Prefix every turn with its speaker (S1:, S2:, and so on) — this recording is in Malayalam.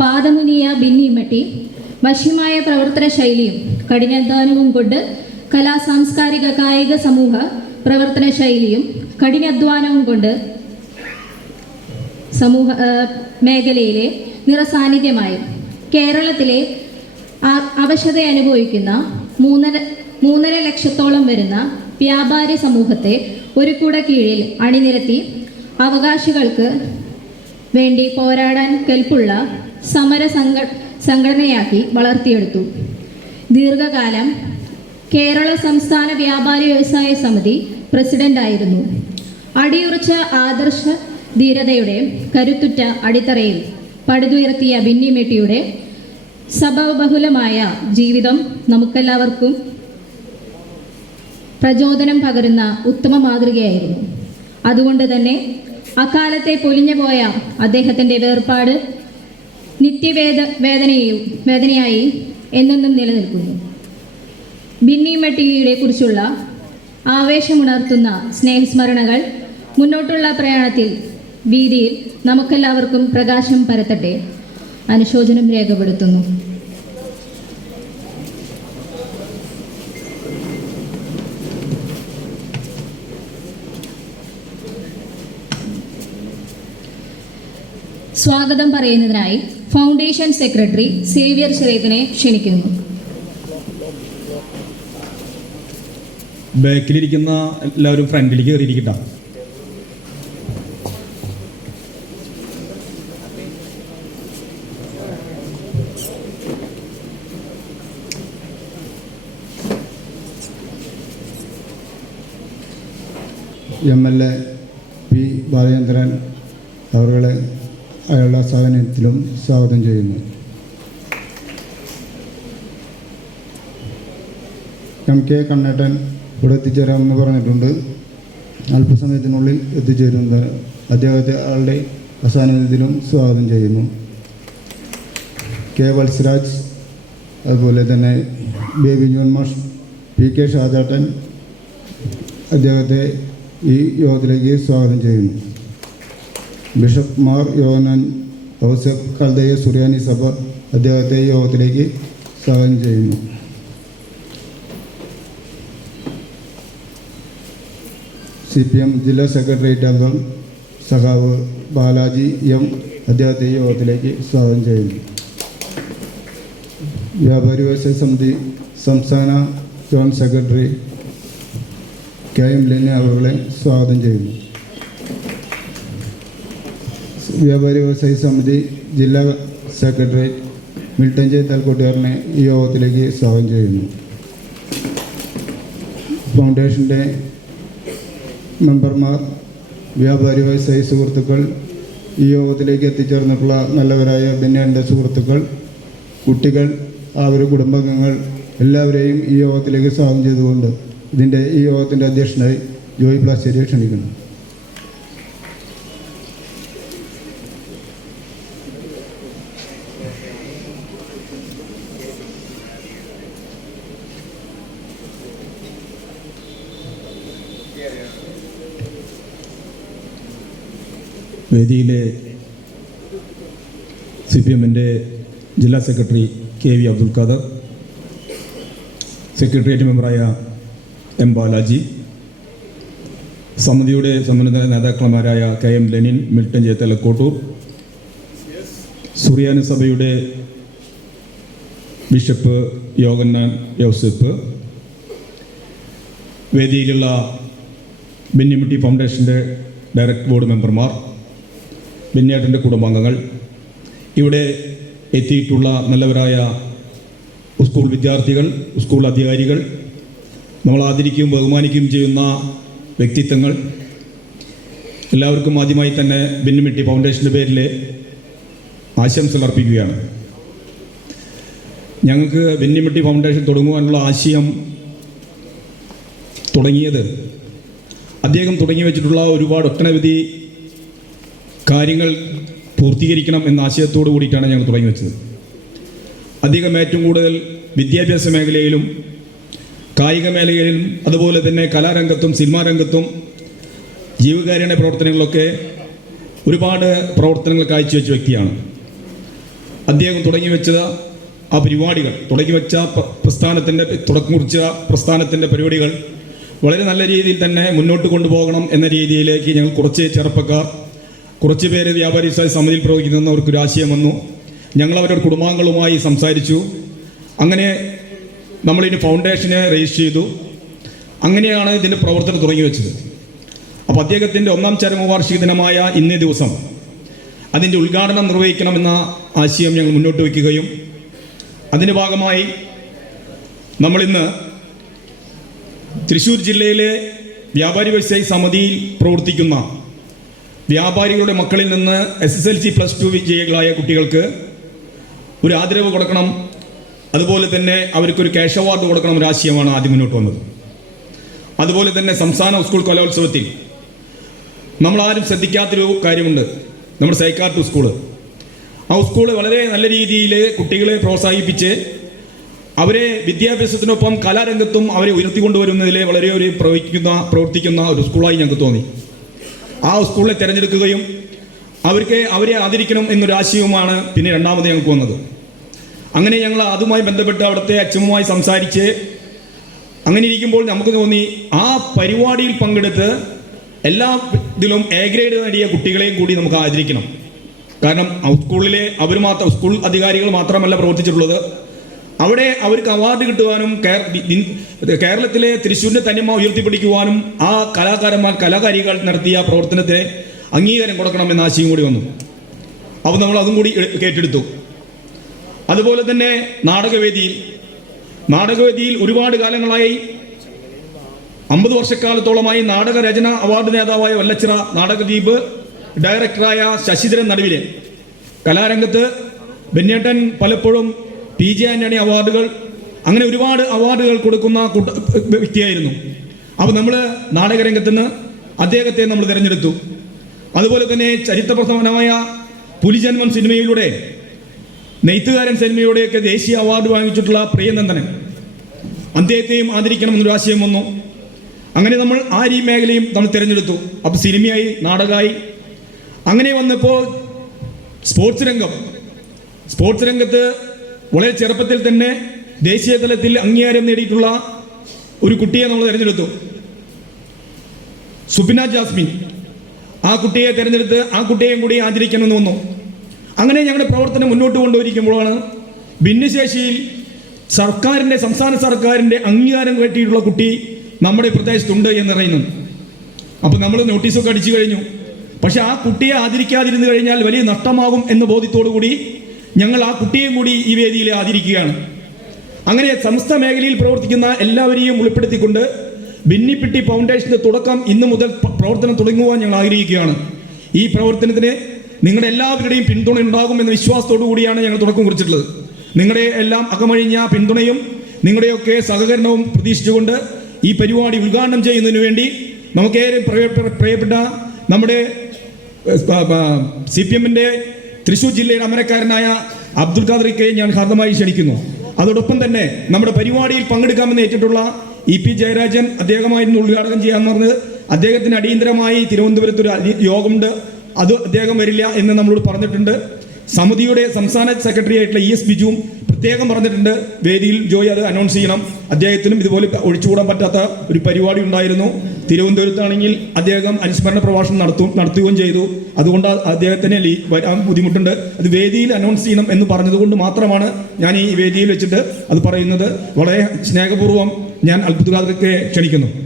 S1: പാദമുനിയ ഭിന്നിമട്ടി വശ്യമായ പ്രവർത്തന ശൈലിയും കഠിനാധ്വാനവും കൊണ്ട് കലാ സാംസ്കാരിക കായിക സമൂഹ പ്രവർത്തന ശൈലിയും കഠിനാധ്വാനവും കൊണ്ട് സമൂഹ മേഖലയിലെ നിറസാന്നിധ്യമായും കേരളത്തിലെ അവശത അനുഭവിക്കുന്ന മൂന്നര മൂന്നര ലക്ഷത്തോളം വരുന്ന വ്യാപാരി സമൂഹത്തെ ഒരു കൂടെ കീഴിൽ അണിനിരത്തി അവകാശികൾക്ക് വേണ്ടി പോരാടാൻ കെൽപ്പുള്ള സമര സംഘ സംഘടനയാക്കി വളർത്തിയെടുത്തു. ദീർഘകാലം കേരള സംസ്ഥാന വ്യാപാരി വ്യവസായ സമിതി പ്രസിഡന്റായിരുന്നു. അടിയുറച്ച ആദർശ ധീരതയുടെ കരുത്തുറ്റ അടിത്തറയിൽ പടുതുയർത്തിയ ബിന്നിമേട്ടിയുടെ സഭബഹുലമായ ജീവിതം നമുക്കെല്ലാവർക്കും പ്രചോദനം പകരുന്ന ഉത്തമ മാതൃകയായിരുന്നു. അതുകൊണ്ട് തന്നെ അക്കാലത്തെ പൊലിഞ്ഞുപോയ അദ്ദേഹത്തിന്റെ വേർപാട് നിത്യവേദ വേദനയും വേദനയായി എന്നെന്നും നിലനിൽക്കുന്നു. ബിന്നിമട്ടിയെ കുറിച്ചുള്ള ആവേശമുണർത്തുന്ന സ്നേഹസ്മരണകൾ മുന്നോട്ടുള്ള പ്രയാണത്തിൽ വീതിയിൽ നമുക്കെല്ലാവർക്കും പ്രകാശം പരത്തട്ടെ. അനുശോചനം രേഖപ്പെടുത്തുന്നു. സ്വാഗതം പറയുന്നതിനായി ഫൗണ്ടേഷൻ സെക്രട്ടറി സേവ്യർ ശരേഖനെ ക്ഷണിക്കുന്നു.
S2: ബാക്കിലിരിക്കുന്ന എല്ലാവരും ഫ്രണ്ടിലേക്ക് കയറിയിരിക്കട്ട.
S3: M L A P Balachandran അവരുടെ അയാളുടെ സഹനത്തിലും സ്വാഗതം ചെയ്യുന്നു. എം കെ കണ്ണേട്ടൻ ഇവിടെ എത്തിച്ചേരാമെന്ന് പറഞ്ഞിട്ടുണ്ട്. അല്പസമയത്തിനുള്ളിൽ എത്തിച്ചേരുന്നത് അദ്ദേഹത്തെ ആളുടെ അസാന്നിധ്യത്തിലും സ്വാഗതം ചെയ്യുന്നു. കെ വത്സരാജ് അതുപോലെ തന്നെ ബേബി ജോൺ മാഷ് പി കെ ഷാജാട്ടൻ അദ്ദേഹത്തെ ഈ യോഗത്തിലേക്ക് സ്വാഗതം ചെയ്യുന്നു. ബിഷപ്പ് മാർ യോഹനാൻ ഔസഫ് കൽദയ സുറിയാനി സഭ അദ്ദേഹത്തെ ഈ യോഗത്തിലേക്ക് സ്വാഗതം ചെയ്യുന്നു. സി പി എം ജില്ലാ സെക്രട്ടേറിയറ്റ് അംഗം സഖാവ് ബാലാജി എം അദ്ദേഹത്തെ ഈ യോഗത്തിലേക്ക് സ്വാഗതം ചെയ്യുന്നു. വ്യാപാരി വ്യവസായ സമിതി സംസ്ഥാന ജോയിന്റ് സെക്രട്ടറി കെ എം ലെന്നെ അവരുടെ സ്വാഗതം ചെയ്യുന്നു. വ്യാപാരി വ്യവസായ സമിതി ജില്ലാ സെക്രട്ടറി മിൽട്ടൻ ജെ തൽക്കൊട്ടിയാറിനെ ഈ യോഗത്തിലേക്ക് സ്വാഗതം ചെയ്യുന്നു. ഫൗണ്ടേഷന്റെ മെമ്പർമാർ വ്യാപാരി വ്യവസായ സുഹൃത്തുക്കൾ ഈ യോഗത്തിലേക്ക് എത്തിച്ചേർന്നിട്ടുള്ള നല്ലവരായ പിന്നെ എന്റെ സുഹൃത്തുക്കൾ കുട്ടികൾ അവരുടെ കുടുംബാംഗങ്ങൾ എല്ലാവരെയും ഈ യോഗത്തിലേക്ക് സ്വാഗതം ചെയ്തുകൊണ്ട് ഇതിന്റെ ഈ യോഗത്തിന്റെ അധ്യക്ഷനായി ജോയി പ്ലാശ്ശേരിയെ ക്ഷണിക്കുന്നു.
S2: വേദിയിലെ സി പി എമ്മിന്റെ ജില്ലാ secretary K V Abdul Khader secretariat മെമ്പറായ M Balaji സമിതിയുടെ സമ്മന്നത നേതാക്കന്മാരായ കെ എം ലെനിൻ മിൽട്ടൻ ജയത്തലക്കോട്ടൂർ തെലക്കോട്ടൂർ സുറിയാനി സഭയുടെ ബിഷപ്പ് യോഗന്നാൻ യോസഫ് വേദിയിലുള്ള ബെന്നിമിട്ടി ഫൗണ്ടേഷന്റെ ഡയറക്ട് ബോർഡ് മെമ്പർമാർ ബെന്നിയേട്ടന്റെ കുടുംബാംഗങ്ങൾ. ഇവിടെ എത്തിയിട്ടുള്ള നല്ലവരായ സ്കൂൾ വിദ്യാർത്ഥികൾ സ്കൂൾ അധികാരികൾ നമ്മൾ ആദരിക്കുകയും ബഹുമാനിക്കുകയും ചെയ്യുന്ന വ്യക്തിത്വങ്ങൾ. എല്ലാവർക്കും ആദ്യമായി തന്നെ ബെന്നുമിട്ടി ഫൗണ്ടേഷന്റെ പേരിൽ ആശംസകൾ അർപ്പിക്കുകയാണ്. ഞങ്ങൾക്ക് ബെന്നിമിട്ടി ഫൗണ്ടേഷൻ തുടങ്ങുവാനുള്ള ആശയം തുടങ്ങിയത് അദ്ദേഹം തുടങ്ങി വെച്ചിട്ടുള്ള ഒരുപാട് ഒട്ടനവധി കാര്യങ്ങൾ പൂർത്തീകരിക്കണം എന്ന ആശയത്തോടു കൂടിയിട്ടാണ് ഞങ്ങൾ തുടങ്ങി വെച്ചത്. അധികം ഏറ്റവും കൂടുതൽ വിദ്യാഭ്യാസ മേഖലയിലും കായിക മേഖലയിലും അതുപോലെ തന്നെ കലാരംഗത്തും സിനിമാ രംഗത്തും ജീവകാരുണ്യ പ്രവർത്തനങ്ങളിലൊക്കെ ഒരുപാട് പ്രവർത്തനങ്ങൾ കാഴ്ചവെച്ച വ്യക്തിയാണ്. അദ്ദേഹം തുടങ്ങി വെച്ചത് ആ പരിപാടികൾ തുടങ്ങി വെച്ച പ്ര- പ്രസ്ഥാനത്തിന്റെ തുടക്കം കുറിച്ച പ്രസ്ഥാനത്തിന്റെ പരിപാടികൾ വളരെ നല്ല രീതിയിൽ തന്നെ മുന്നോട്ട് കൊണ്ടുപോകണം എന്ന രീതിയിലേക്ക് ഞങ്ങൾ കുറച്ച് ചെറുപ്പക്കാർ കുറച്ച് പേര് വ്യാപാരി സമിതിയിൽ പ്രവർത്തിക്കുന്നവർക്ക് ഒരു ആശയം വന്നു. ഞങ്ങൾ അവരുടെ കുടുംബാംഗങ്ങളുമായി സംസാരിച്ചു. അങ്ങനെ നമ്മളിനി ഫൗണ്ടേഷനെ രജിസ്റ്റർ ചെയ്തു. അങ്ങനെയാണ് ഇതിന്റെ പ്രവർത്തനം തുടങ്ങി വെച്ചത് അപ്പോൾ അദ്ദേഹത്തിന്റെ ഒന്നാം ചരമവാർഷിക ദിനമായ ഇന്നേ ദിവസം അതിന്റെ ഉദ്ഘാടനം നിർവഹിക്കണമെന്ന ആശയം ഞങ്ങൾ മുന്നോട്ട് വയ്ക്കുകയും അതിന്റെ ഭാഗമായി നമ്മളിന്ന് തൃശ്ശൂർ ജില്ലയിലെ വ്യാപാരി വ്യവസായി സമിതിയിൽ പ്രവർത്തിക്കുന്ന വ്യാപാരികളുടെ മക്കളിൽ നിന്ന് S S L C plus two വിജയികളായ കുട്ടികൾക്ക് ഒരു ആദരവ് കൊടുക്കണം. അതുപോലെ തന്നെ അവർക്കൊരു ക്യാഷ് അവാർഡ് കൊടുക്കണം ഒരു ആശയമാണ് ആദ്യം മുന്നോട്ട് വന്നത്. അതുപോലെ തന്നെ സംസ്ഥാന സ്കൂൾ കലോത്സവത്തിൽ നമ്മളാരും ശ്രദ്ധിക്കാത്തൊരു കാര്യമുണ്ട്. നമ്മുടെ സൈക്കാർട്ട് സ്കൂൾ ആ സ്കൂൾ വളരെ നല്ല രീതിയിൽ കുട്ടികളെ പ്രോത്സാഹിപ്പിച്ച് അവരെ വിദ്യാഭ്യാസത്തിനൊപ്പം കലാരംഗത്തും അവരെ ഉയർത്തിക്കൊണ്ടുവരുന്നതിൽ വളരെ ഒരു പ്രവർത്തിക്കുന്ന പ്രവർത്തിക്കുന്ന ഒരു സ്കൂളായി ഞങ്ങൾക്ക് തോന്നി. ആ സ്കൂളിനെ തിരഞ്ഞെടുക്കുകയും അവർക്ക് അവരെ ആദരിക്കണം എന്നൊരു ആശയവുമാണ് പിന്നെ രണ്ടാമത് ഞങ്ങൾക്ക് വന്നത്. അങ്ങനെ ഞങ്ങൾ അതുമായി ബന്ധപ്പെട്ട് അവിടുത്തെ അച്ഛനുമായി സംസാരിച്ച് അങ്ങനെ ഇരിക്കുമ്പോൾ നമുക്ക് തോന്നി ആ പരിപാടിയിൽ പങ്കെടുത്ത് എല്ലാ ഇതിലും എ ഗ്രേഡ് നേടിയ കുട്ടികളെയും കൂടി നമുക്ക് ആദരിക്കണം. കാരണം സ്കൂളിലെ അവർ മാത്രം സ്കൂൾ അധികാരികൾ മാത്രമല്ല പ്രവർത്തിച്ചിട്ടുള്ളത്. അവിടെ അവർക്ക് അവാർഡ് കിട്ടുവാനും കേരളത്തിലെ തൃശ്ശൂരിന്റെ തനിമ ഉയർത്തിപ്പിടിക്കുവാനും ആ കലാകാരന്മാർ കലാകാരികൾ നടത്തിയ പ്രവർത്തനത്തെ അംഗീകാരം കൊടുക്കണം എന്ന ആശയം കൂടി വന്നു. അപ്പോൾ നമ്മൾ അതും കൂടി കേട്ടെടുത്തു അതുപോലെ തന്നെ നാടകവേദിയിൽ നാടകവേദിയിൽ ഒരുപാട് കാലങ്ങളായി അമ്പത് വർഷക്കാലത്തോളമായി നാടകരചന അവാർഡ് നേതാവായ വല്ലച്ചിറ നാടകദ്വീപ് ഡയറക്ടറായ ശശിധരൻ നടുവിലെ കലാരംഗത്ത് ബെന്നേട്ടൻ പലപ്പോഴും പി ജെ ആന്റണി അവാർഡുകൾ അങ്ങനെ ഒരുപാട് അവാർഡുകൾ കൊടുക്കുന്ന വ്യക്തിയായിരുന്നു. അപ്പോൾ നമ്മൾ നാടകരംഗത്ത് നിന്ന് അദ്ദേഹത്തെ നമ്മൾ തിരഞ്ഞെടുത്തു. അതുപോലെ തന്നെ ചരിത്രപ്രധാനമായ പുലിജന്മം സിനിമയിലൂടെ നെയ്ത്തുകാരൻ സിനിമയുടെയൊക്കെ ദേശീയ അവാർഡ് വാങ്ങിച്ചിട്ടുള്ള പ്രിയനന്ദനൻ അദ്ദേഹത്തെയും ആദരിക്കണമെന്നൊരു ആശയം വന്നു. അങ്ങനെ നമ്മൾ ആ ഈ മേഖലയും നമ്മൾ തിരഞ്ഞെടുത്തു. അപ്പോൾ സിനിമയായി നാടകമായി അങ്ങനെ വന്നപ്പോൾ സ്പോർട്സ് രംഗം. സ്പോർട്സ് രംഗത്ത് വളരെ ചെറുപ്പത്തിൽ തന്നെ ദേശീയ തലത്തിൽ അംഗീകാരം നേടിയിട്ടുള്ള ഒരു കുട്ടിയെ നമ്മൾ തിരഞ്ഞെടുത്തു. സുബിന ജാസ്മിൻ. ആ കുട്ടിയെ തിരഞ്ഞെടുത്ത് ആ കുട്ടിയെയും കൂടി ആചരിക്കണമെന്ന് വന്നു അങ്ങനെ ഞങ്ങളുടെ പ്രവർത്തനം മുന്നോട്ട് കൊണ്ടുപോയിരിക്കുമ്പോഴാണ് ഭിന്നശേഷിയിൽ സർക്കാരിന്റെ സംസ്ഥാന സർക്കാരിന്റെ അംഗീകാരം കിട്ടിയിട്ടുള്ള കുട്ടി നമ്മുടെ പ്രദേശത്തുണ്ട് എന്നറിയുന്നു. അപ്പം നമ്മൾ നോട്ടീസൊക്കെ അടിച്ചു കഴിഞ്ഞു. പക്ഷെ ആ കുട്ടിയെ ആദരിക്കാതിരുന്നു കഴിഞ്ഞാൽ വലിയ നഷ്ടമാകും എന്ന് ബോധ്യത്തോടു കൂടി ഞങ്ങൾ ആ കുട്ടിയെയും കൂടി ഈ വേദിയിൽ ആദരിക്കുകയാണ്. അങ്ങനെ സമസ്ത മേഖലയിൽ പ്രവർത്തിക്കുന്ന എല്ലാവരെയും ഉൾപ്പെടുത്തിക്കൊണ്ട് ഭിന്നിപ്പിട്ടി ഫൗണ്ടേഷന്റെ തുടക്കം ഇന്ന് മുതൽ പ്രവർത്തനം തുടങ്ങുവാൻ ഞങ്ങൾ ആഗ്രഹിക്കുകയാണ്. ഈ പ്രവർത്തനത്തിന് നിങ്ങളുടെ എല്ലാവരുടെയും പിന്തുണ ഉണ്ടാകും എന്ന വിശ്വാസത്തോടു കൂടിയാണ് ഞങ്ങൾ തുടക്കം കുറിച്ചിട്ടുള്ളത്. നിങ്ങളുടെ എല്ലാം അകമഴിഞ്ഞ പിന്തുണയും നിങ്ങളുടെയൊക്കെ സഹകരണവും പ്രതീക്ഷിച്ചുകൊണ്ട് ഈ പരിപാടി ഉദ്ഘാടനം ചെയ്യുന്നതിന് വേണ്ടി നമുക്കേറെ പ്രിയ- പ്രിയപ്പെട്ട നമ്മുടെ സി പി എമ്മിന്റെ തൃശൂർ ജില്ലയുടെ അമരക്കാരനായ അബ്ദുൽ ഖാദറിക്കെ ഞാൻ ഹാർദമായി ക്ഷണിക്കുന്നു. അതോടൊപ്പം തന്നെ നമ്മുടെ പരിപാടിയിൽ പങ്കെടുക്കാമെന്ന് ഏറ്റിട്ടുള്ള ഇ പി ജയരാജൻ അദ്ദേഹമായിരുന്നു ഉദ്ഘാടനം ചെയ്യാൻ പറഞ്ഞത്. അദ്ദേഹത്തിന് അടിയന്തരമായി തിരുവനന്തപുരത്ത് ഒരു യോഗമുണ്ട്. അത് അദ്ദേഹം വരില്ല എന്ന് നമ്മളോട് പറഞ്ഞിട്ടുണ്ട്. സമിതിയുടെ സംസ്ഥാന സെക്രട്ടറി ആയിട്ടുള്ള ഇ എസ് ബിജുവും പ്രത്യേകം പറഞ്ഞിട്ടുണ്ട്. വേദിയിൽ ജോയി അത് അനൗൺസ് ചെയ്യണം. അദ്ദേഹത്തിനും ഇതുപോലെ ഒഴിച്ചുകൂടാൻ പറ്റാത്ത ഒരു പരിപാടി ഉണ്ടായിരുന്നു. തിരുവനന്തപുരത്താണെങ്കിൽ അദ്ദേഹം അനുസ്മരണ പ്രഭാഷണം നടത്തും നടത്തുകയും ചെയ്തു. അതുകൊണ്ട് അദ്ദേഹത്തിന് ലീ- വരാൻ ബുദ്ധിമുട്ടുണ്ട്. അത് വേദിയിൽ അനൗൺസ് ചെയ്യണം എന്ന് പറഞ്ഞതുകൊണ്ട് മാത്രമാണ് ഞാൻ ഈ വേദിയിൽ വെച്ചിട്ട് അത് പറയുന്നത്. വളരെ സ്നേഹപൂർവം ഞാൻ അത്ഭുതകാലത്തെ ക്ഷണിക്കുന്നു.